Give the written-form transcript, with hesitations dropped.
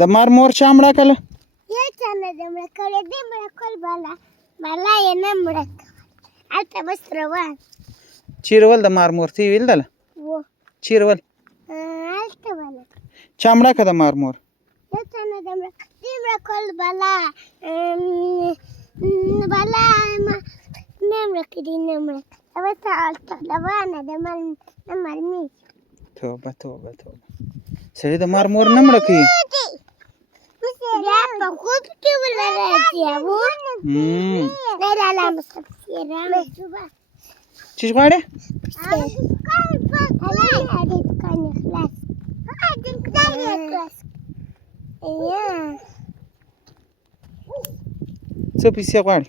د مار مور چامړه کله یا چانه د مړه کړې دې مړه کول بالا یې نه مړه هلته بس روان چیرول د مار مور تی ویل دله و چیرول هلته بالا چامړه که د مار مور یا چانه د مړه کول بالا نه مړه کړې نه مړه بس هلته روانه د مرمۍ توبه توبه توبه سړی د مار مور نه مړه کوي بیا په خوب کې ولراتي و نه لاله مسافره چی غواړې څه پیسې غواړې